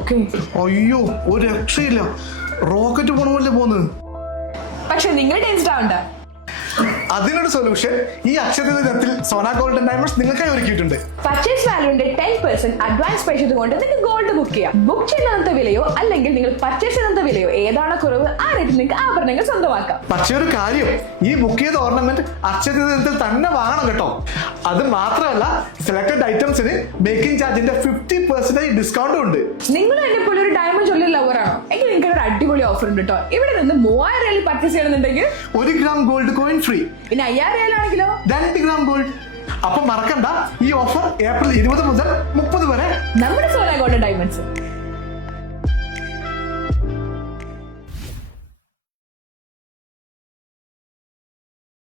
Okay. അയ്യോ ഒരു രക്ഷയില്ല, റോക്കറ്റ് പോണ പോലെ പോന്ന്. പക്ഷെ നിങ്ങൾ ടെൻസ്ഡ് ആവണ്ട, അതിനൊരു സൊല്യൂഷൻ ഈ അക്ഷയ ദിനത്തിൽ സോന ഗോൾഡ് ആൻഡ് ഡയമണ്ട്സ് നിങ്ങൾക്കായി ഒരുക്കിയിട്ടുണ്ട്. പർച്ചേസ് വാല്യൂന്റെ 10% അഡ്വാൻസ് പേ ചെയ്തുകൊണ്ട് നിങ്ങൾക്ക് ഗോൾഡ് ബുക്ക് ചെയ്യാം. ബുക്ക് ചെയ്യുന്നതിന്റെ വിലയോ അല്ലെങ്കിൽ നിങ്ങൾ പർച്ചേസ് ചെയ്യുന്നതിന്റെ വിലയോ ഏതാണോ കുറവ് ആ റേറ്റിൽ നിങ്ങൾക്ക് ആഭരണങ്ങൾ സ്വന്തമാക്കാം. പക്ഷേ ഒരു കാര്യം, ഈ ബുക്ക് ചെയ്ത ഓർണമെന്റ് അക്ഷയ ദിനത്തിൽ തന്നെ വാങ്ങണം കേട്ടോ. അത് മാത്രമല്ല, സെലക്ടഡ് ഐറ്റംസിന് മേക്കിംഗ് ചാർജിന്റെ 50% ഡിസ്കൗണ്ടും ഉണ്ട്. നിങ്ങൾ എന്നെ പോലെ ഒരു ഡയമണ്ട് ജ്വല്ലറി ലവർ ആണോ എങ്കിൽ നിങ്ങൾക്ക് ഒരു അടിപൊളി ഓഫർ ഉണ്ട് കേട്ടോ. ഇവിടെ നിന്ന് 3000 പർച്ചേസ് ചെയ്യണമെന്നുണ്ടെങ്കിൽ 1 ഗ്രാം ഗോൾഡ് കോയിൻ ഫ്രീ. പിന്നെ 5000 ആണെങ്കിലോ 2 ഗ്രാം ഗോൾഡ്. അപ്പൊ മറക്കണ്ട, ഈ ഓഫർ ഏപ്രിൽ 20 മുതൽ 30 വരെ നമ്മുടെ സോന ഗോൾഡ് ഡയമണ്ട്സ്.